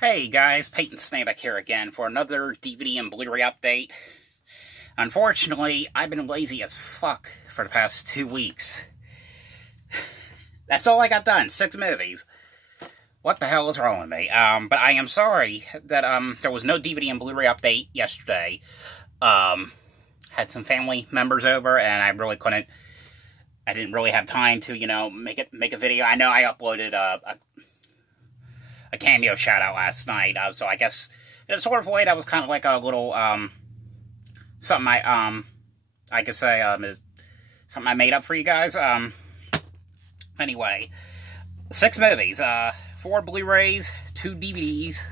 Hey guys, Peyton Snabeck here again for another DVD and Blu-ray update. Unfortunately, I've been lazy as fuck for the past 2 weeks. That's all I got done, 6 movies. What the hell is wrong with me? But I am sorry that there was no DVD and Blu-ray update yesterday. Had some family members over and I didn't really have time to, make a video. I know I uploaded a cameo shout-out last night, so I guess, in a sort of way, that was kind of like a little, something I could say, is something I made up for you guys. Anyway, 6 movies, 4 Blu-rays, 2 DVDs,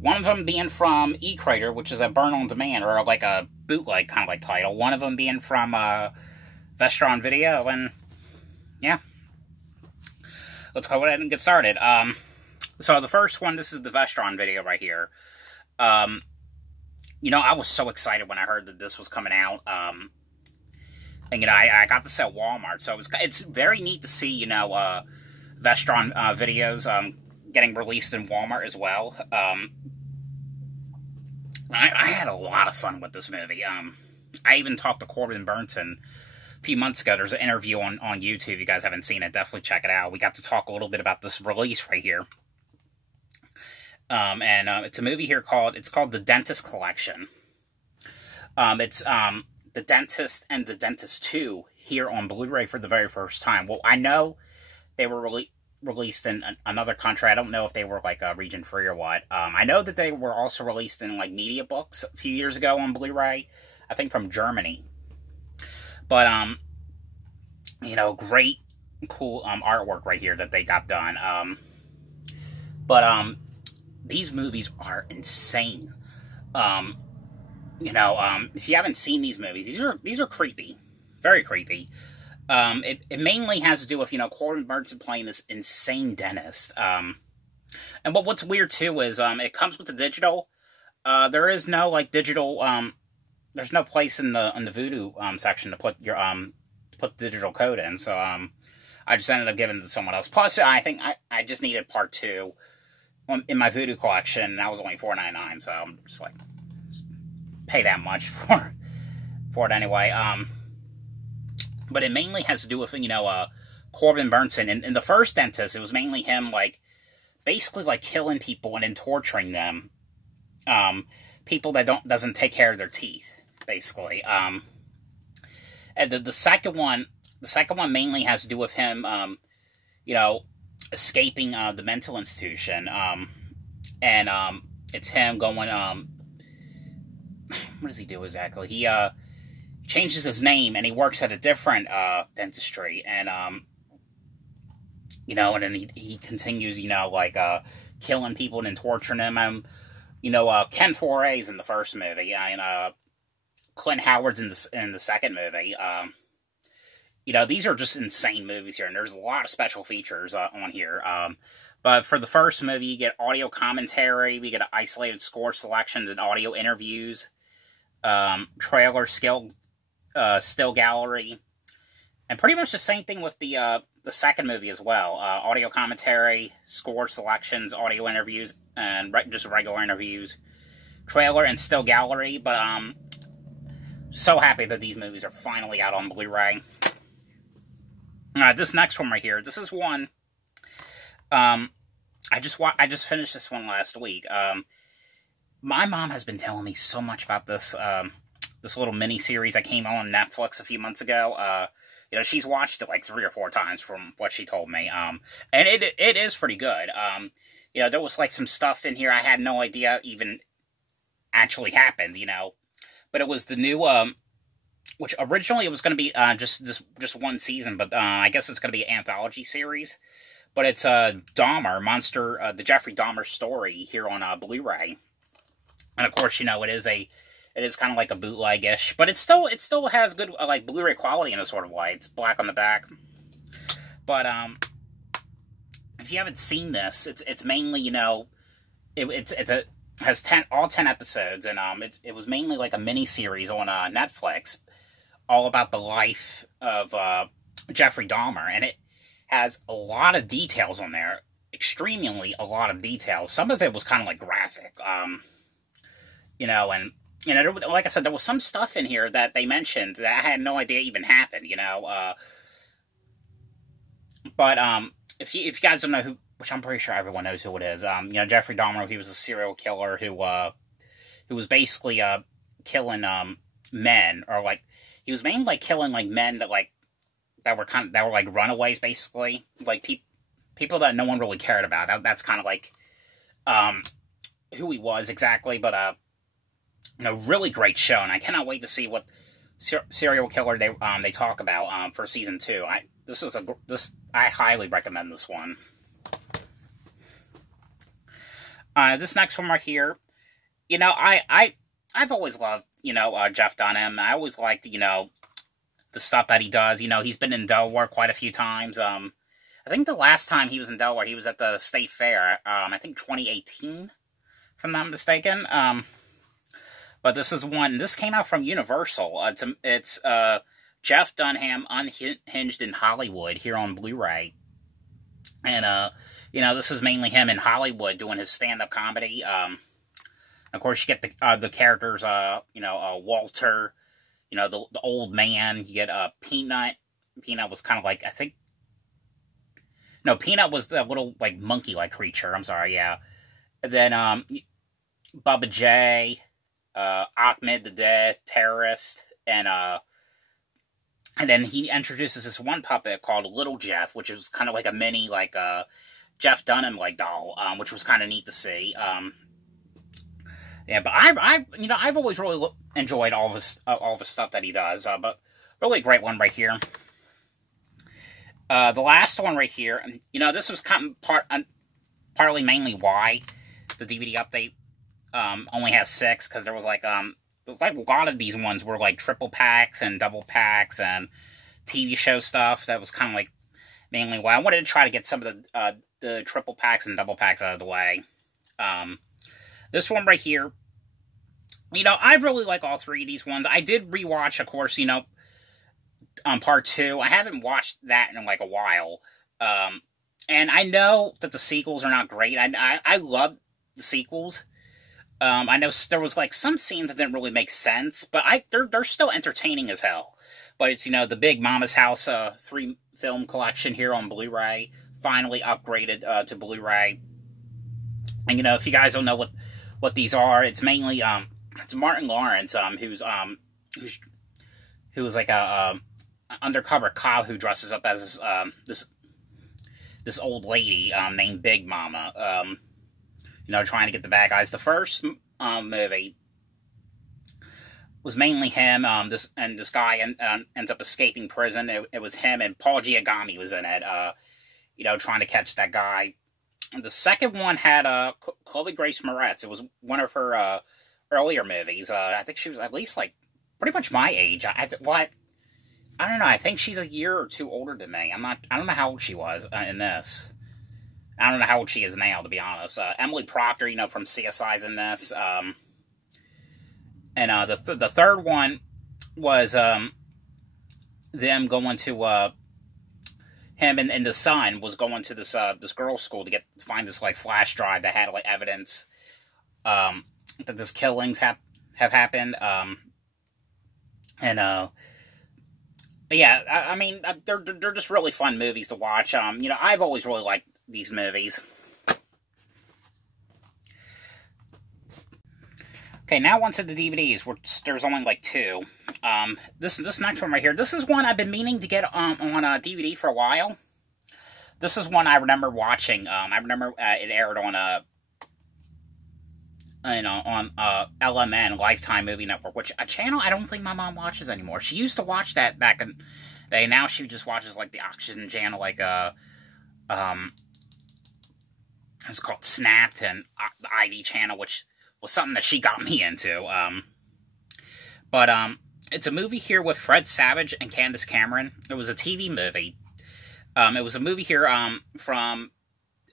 one of them being from E-Crater, which is a burn-on-demand, or like a bootleg kind of like title, one of them being from, Vestron Video, and, yeah. Let's go ahead and get started. So the first one, this is the Vestron Video right here. I was so excited when I heard that this was coming out. And, I got this at Walmart, so it's very neat to see, Vestron videos getting released in Walmart as well. I had a lot of fun with this movie. I even talked to Corbin Burnson a few months ago. There's an interview on YouTube. If you guys haven't seen it, definitely check it out. We got to talk a little bit about this release right here. It's a movie here called The Dentist Collection. It's The Dentist and The Dentist 2 here on Blu-ray for the very first time. Well, I know they were released in another country. I don't know if they were, like, region free or what. I know that they were also released in, like, media books a few years ago on Blu-ray. I think from Germany. But, great, cool, artwork right here that they got done. These movies are insane. If you haven't seen these movies, these are creepy. Very creepy. It mainly has to do with, Corbin Burnson playing this insane dentist. And what's weird, too, is, it comes with the digital. There is no, like, digital, there's no place in the Voodoo, section to put your, put the digital code in. So, I just ended up giving it to someone else. Plus, I think I just needed part 2. In my Voodoo collection, and that was only $4.99, so I'm just like, pay that much for it anyway. But it mainly has to do with, Corbin Burnson. In the first Dentist, it was mainly him, like, basically, like, killing people and then torturing them. People that doesn't take care of their teeth, basically. And the second one mainly has to do with him, escaping the mental institution, it's him going, what does he do exactly? He changes his name, and he works at a different dentistry, and and then he continues, killing people and then torturing them. Ken Foray's in the first movie, and Clint Howard's in the second movie. These are just insane movies here, and there's a lot of special features on here. But for the first movie, you get audio commentary, we get isolated score selections and audio interviews, trailer still gallery, and pretty much the same thing with the second movie as well. Audio commentary, score selections, audio interviews, and just regular interviews, trailer and still gallery. But so happy that these movies are finally out on Blu-ray. This next one right here, this is one, I just finished this one last week. My mom has been telling me so much about this, this little mini-series that came on Netflix a few months ago. She's watched it like 3 or 4 times from what she told me, and it is pretty good. There was like some stuff in here I had no idea even actually happened, but it was the new, which originally it was going to be just one season, but I guess it's going to be an anthology series. But it's DAHMER, the Jeffrey Dahmer story here on Blu-ray. And of course, it is kind of like a bootleg-ish, but it still has good like Blu-ray quality in a sort of way. It's black on the back. But if you haven't seen this, it's mainly it has all 10 episodes, and it was mainly like a mini series on Netflix, all about the life of Jeffrey Dahmer, and it has a lot of details on there. extremely a lot of detail. Some of it was kind of like graphic, you know, and you know, like I said, there was some stuff in here that they mentioned that I had no idea even happened, you know. But if you guys don't know who, which I'm pretty sure everyone knows who it is, you know, Jeffrey Dahmer, he was a serial killer who was basically killing men, or like he was mainly like killing like men that were like runaways, basically, like people that no one really cared about. That's kind of like who he was exactly. But you know, really great show, and I cannot wait to see what serial killer they talk about for season 2. I highly recommend this one. This next one right here, you know, I've always loved, you know, Jeff Dunham. I always liked, you know, the stuff that he does. You know, he's been in Delaware quite a few times. I think the last time he was in Delaware, he was at the State Fair. I think 2018, if I'm not mistaken. But this is one. This came out from Universal. It's Jeff Dunham Unhinged in Hollywood here on Blu-ray, and you know, this is mainly him in Hollywood doing his stand-up comedy. Of course, you get the characters. You know, Walter. You know, the old man. You get Peanut. Peanut was kind of like, I think. No, Peanut was the little like monkey-like creature. I'm sorry, yeah. And then Bubba J. Ahmed the terrorist, and then he introduces this one puppet called Little Jeff, which is kind of like a mini like Jeff Dunham like doll, which was kind of neat to see. Yeah, but you know, I've always really enjoyed all the stuff that he does. But really great one right here. The last one right here, you know, this was kind of partly mainly why the DVD update only has 6, because there was like a lot of these ones were like triple packs and double packs and TV show stuff. That was kind of like mainly why I wanted to try to get some of the triple packs and double packs out of the way. This one right here, you know, I really like all 3 of these ones. I did rewatch, of course, you know, part 2. I haven't watched that in like a while, and I know that the sequels are not great. I love the sequels. I know there was like some scenes that didn't really make sense, but they're still entertaining as hell. But it's, you know, the big Mama's House 3 film collection here on Blu-ray, finally upgraded to Blu-ray. And you know, if you guys don't know what these are, it's mainly it's Martin Lawrence, who's like a undercover cop who dresses up as this old lady named Big Mama. You know, trying to get the bad guys. The first movie was mainly him. This guy ends up escaping prison. It was him, and Paul Giamatti was in it. You know, trying to catch that guy. And the second one had Chloe Grace Moretz. It was one of her earlier movies. I think she was at least like pretty much my age. I don't know. I think she's a year or 2 older than me. I don't know how old she was in this. I don't know how old she is now, to be honest. Emily Proctor, you know, from CSI's in this. And the third one was them going to him and the son was going to this girls' school to find this like flash drive that had like evidence that this killings have happened. But yeah, I mean, they're just really fun movies to watch. You know, I've always really liked these movies. Okay, now onto the DVDs, which there's only like 2. This next one right here, this is one I've been meaning to get on DVD for a while. This is one I remember watching. I remember it aired on LMN, Lifetime Movie Network, which a channel I don't think my mom watches anymore. She used to watch that back in the day. Now she just watches like the Oxygen channel, like it's called Snapped, and the ID channel, which was something that she got me into. But it's a movie here with Fred Savage and Candace Cameron. It was a TV movie. It was a movie here from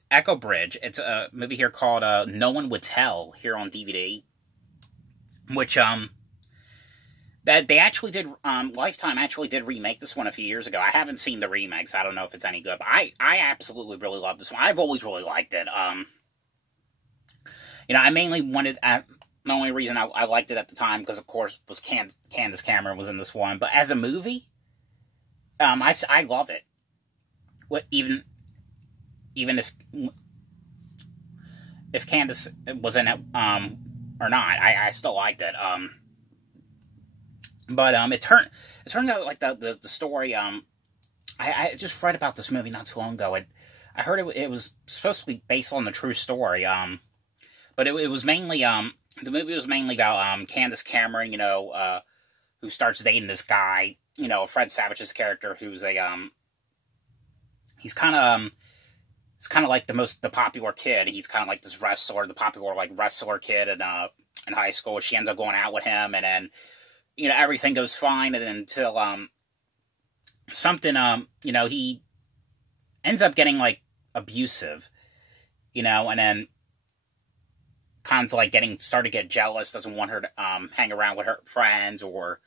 Echo Bridge. It's a movie here called No One Would Tell here on DVD. Which, That they actually did, Lifetime actually did remake this one a few years ago. I haven't seen the remake, so I don't know if it's any good, but I absolutely really love this one. I've always really liked it. You know, I mainly wanted, the only reason I liked it at the time, because of course, was Candace Cameron was in this one, but as a movie, I love it. Even if Candace was in it, or not, I still liked it. But it turned out like the story. I just read about this movie not too long ago. I heard it was supposed to be based on the true story. But it was mainly the movie was mainly about Candace Cameron, you know, who starts dating this guy, you know, Fred Savage's character, who's a he's kind of like the popular kid. He's kind of like this wrestler, the popular like wrestler kid in high school. She ends up going out with him, and then, you know, everything goes fine, and until something you know, he ends up getting like abusive, you know, and then kind of like started to get jealous, doesn't want her to hang around with her friends or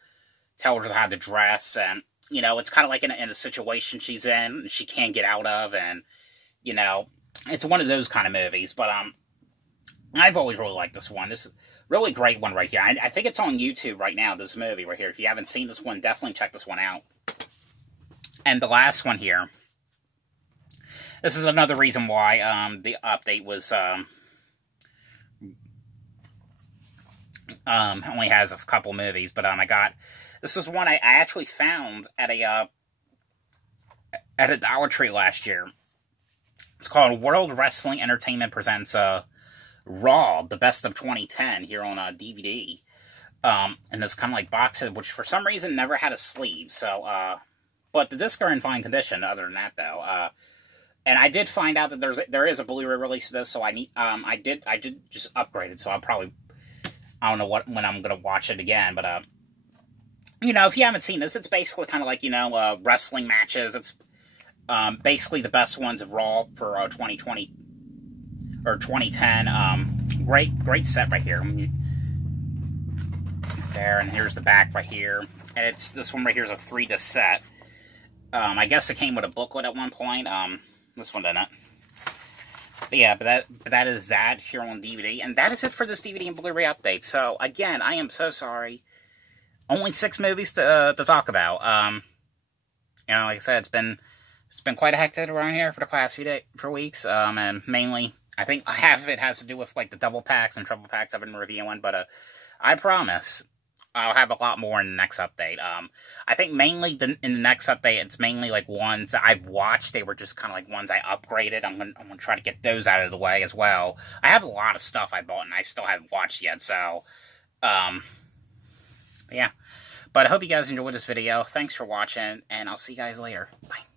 tell her how to dress, and, you know, it's kind of like in a situation she's in, she can't get out of, and, you know, it's one of those kind of movies. But I've always really liked this one. This is a really great one right here. I think it's on YouTube right now, this movie right here. If you haven't seen this one, definitely check this one out. And the last one here, this is another reason why the update was only has a couple movies, but this was one I actually found at a Dollar Tree last year. It's called World Wrestling Entertainment Presents Raw, the Best of 2010, here on DVD. And it's kind of like box set, which for some reason never had a sleeve. So, but the discs are in fine condition. Other than that, though, and I did find out that there is a Blu-ray release of this. So I did just upgrade it. So I don't know when I'm gonna watch it again, but you know, if you haven't seen this, it's basically kind of like, you know, wrestling matches. It's basically the best ones of Raw for 2020 or 2010. Great set right here. There, and here's the back right here. And it's this one right here is a 3-disc set. I guess it came with a booklet at one point. This one didn't. But yeah, but that is that here on DVD, and that is it for this DVD and Blu-ray update. So again, I am so sorry. Only 6 movies to talk about. You know, like I said, it's been quite a hectic around here for the past few weeks. And mainly, I think half of it has to do with like the double packs and triple packs I've been reviewing. But I promise I'll have a lot more in the next update. I think mainly in the next update, it's mainly like ones that I've watched. They were just kind of like ones I upgraded. I'm gonna try to get those out of the way as well. I have a lot of stuff I bought and I still haven't watched yet. So, yeah. But I hope you guys enjoyed this video. Thanks for watching, and I'll see you guys later. Bye.